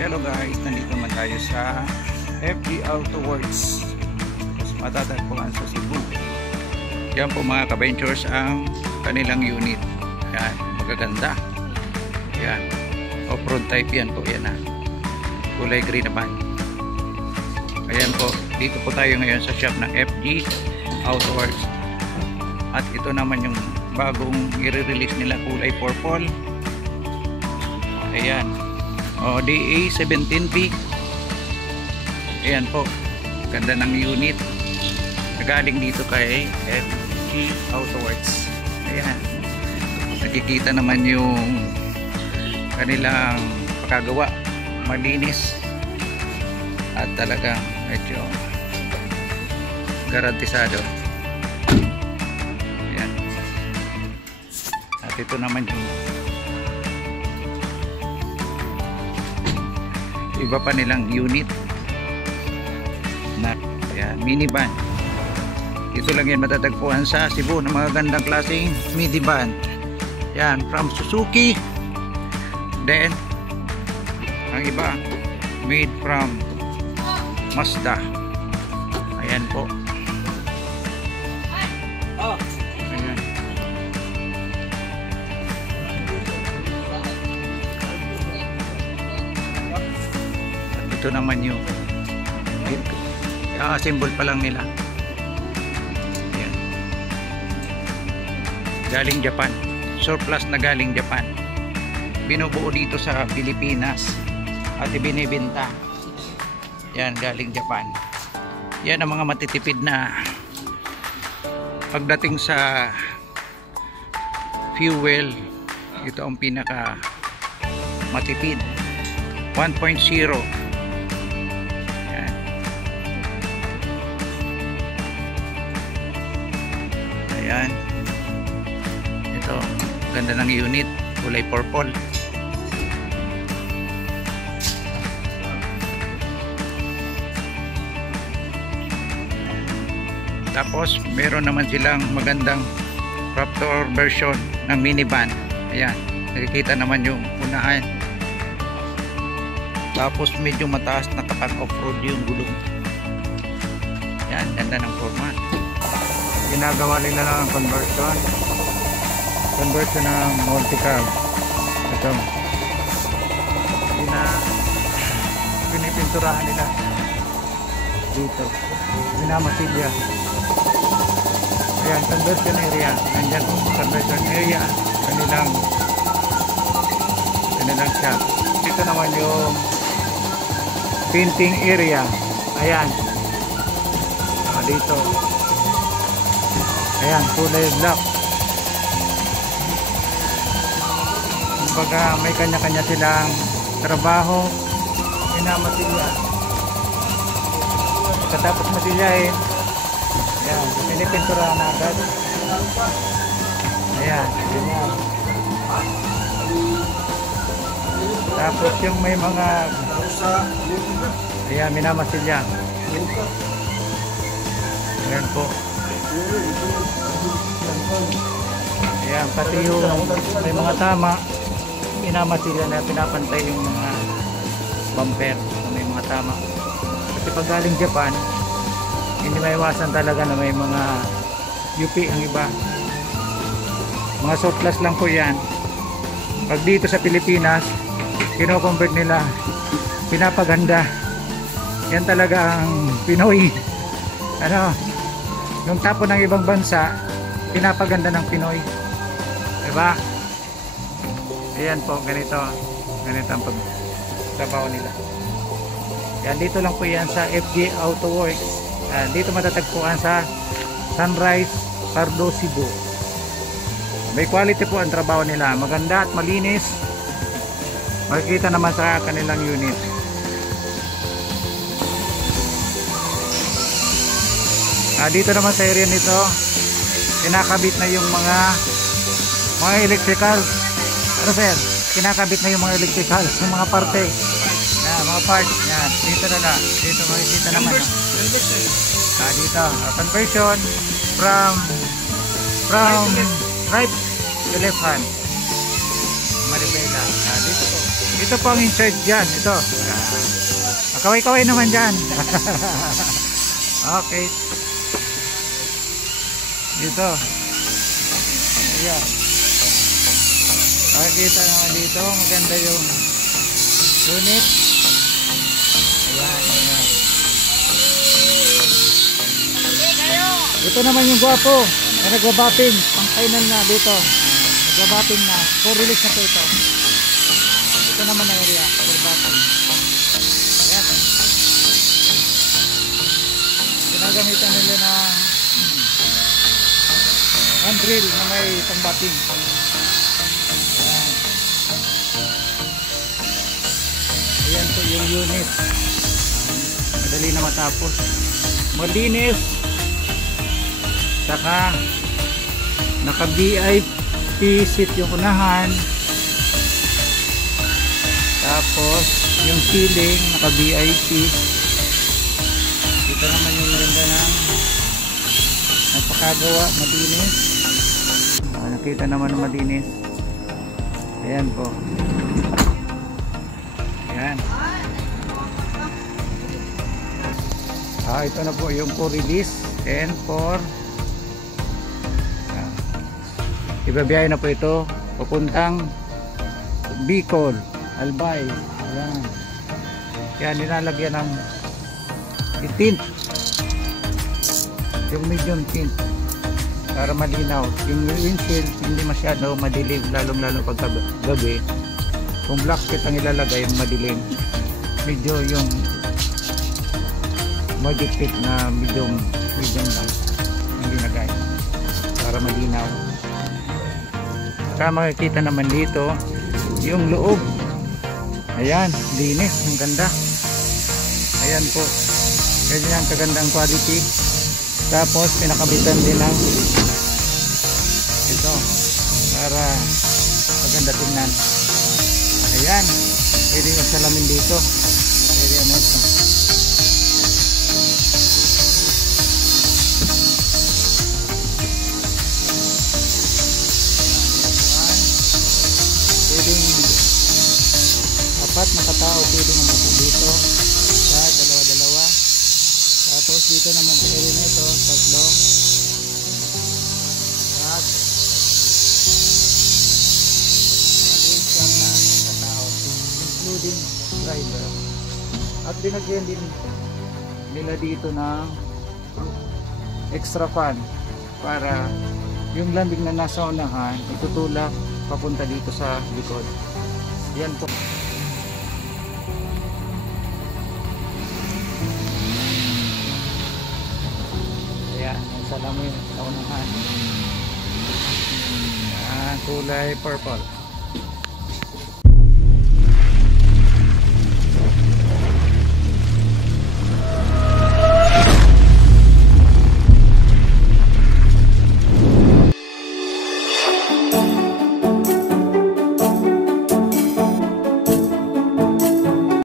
Hello guys, nandito naman tayo sa FG Auto Works. Matatagpuan sa Cebu. Yan po mga ka-ventures ang kanilang unit. Yan, magaganda. Yan, off-road type yan po. Yan na, kulay green naman. Ayan po, dito po tayo ngayon sa shop ng FG Auto Works. At ito naman yung bagong i-release nila, kulay purple. Ayan, DA 17P. Ayan po, ganda ng unit, galing dito kay FG Auto Works. Ayan, nakikita naman yung kanilang pagkagawa, malinis at talagang medyo garantisado. Ayan, at ito naman yung iba pa nilang unit na minivan. Ito lang yan matatagpuan sa Cebu ng mga gandang klaseng minivan. Yan, from Suzuki. Then ang iba made from Mazda. Ayan po. Ayan. Ito naman yung assemble pa lang nila. Ayan. Galing Japan, surplus na galing Japan, binubuo dito sa Pilipinas at ibinibenta. Yan, galing Japan. Yan ang mga matitipid na pagdating sa fuel. Ito ang pinaka matipid, 1.0. Ayan, ito, ganda ng unit, kulay purple. Tapos meron naman silang magandang Raptor version ng minivan. Ayan, nakikita naman yung unahan. Tapos medyo mataas na kapag off-road yung gulong. Ayan, ganda ng forma. Ginagawa nila lang ang conversion ng multi-cab. Ito, pinipinturahan nila dito, minamasilya. Ayan, conversion area. Nandyan po, conversion area, kanilang shop. Dito naman yung painting area. Ayan, dito. Ayan, kulay black. Kumbaga may kanya-kanya silang trabaho, minamasilya. Katapos masilyahin, ayan, pinipinturahan na agad. Ayan, ganyan. Tapos yung may mga, ayan, minamasilya. Ayan po. Ayan, pati yung may mga tama, minamasilya na, pinapantay yung mga bumper na may mga tama. Kasi pag galing Japan, hindi maiwasan talaga na may mga UP ang iba. Mga surplus lang po yan. Pag dito sa Pilipinas, kino-convert nila, pinapaganda. Yan talaga ang Pinoy. Ano, yung tapo ng ibang bansa, pinapaganda ng Pinoy. Diba? Ayan po, ganito ang pagtrabaho nila. Yan, dito lang po yan sa FG Auto Works. Dito matatagpuan sa Sunrise, Pardo, Cebu. May quality po ang trabaho nila, maganda at malinis. Makikita naman sa kanilang unit. Dito naman sa area nito, kinakabit na yung mga electrical. Ano sir? Kinakabit na yung mga electrical, yung mga parte. Mga parts. Yan, dito na. Dito makikita naman. Dito, conversion from right to left hand. Maribela. Dito po. Ito po ang in-charge dyan. Ito. Kaway-kaway naman dyan. Okay. Dito. Ayan. Makikita naman dito. Maganda yung unit. Ayan. Ayan. Ito naman yung gwapo. Nagbabating. Pang-final na dito. Nagbabating na. For release na po ito. Ito naman na area. For bating. Ayan. Ginagamitan nila na handrill na may pang-bating. Ayan. Ayan po yung unit. Madali na matapos. Malinis. Saka naka VIP seat yung unahan. Tapos yung ceiling naka VIP. Ito naman yung ganda ng napakagawa, malinis. Nakita naman malinis. Ayan po. Ayan. Ito na po yung for release and for ibabiyahe na po ito papuntang Bicol, Albay. Ayan. Kaya nilalagyan ng tint, yung medium tint para malinaw. Yung windshield hindi masyado madilim, lalong-lalo pagka gabi. Kung black tint ang ilalagay, yung madilim, medyo yung magipit na medium lang ang linagay para malinaw. Saka makikita naman dito yung loob. Ayan, linis, ang ganda. Ayan po, ganyan ang kagandang quality. Tapos pinakabitan din ng ito para maganda tingnan. Ayan, pwede magsalamin dito. Pwede ano ito. Apat na katao pwede mamupo dito sa dalawa-dalawa. Tapos dito naman sa area na ito, tatlo. At maliit lang na katao, including driver. At binagyan din nila dito ng extra fan para yung landing na nasa unahan itutulak papunta dito sa likod. Yan po. Salamin sa unahan. Kulay purple.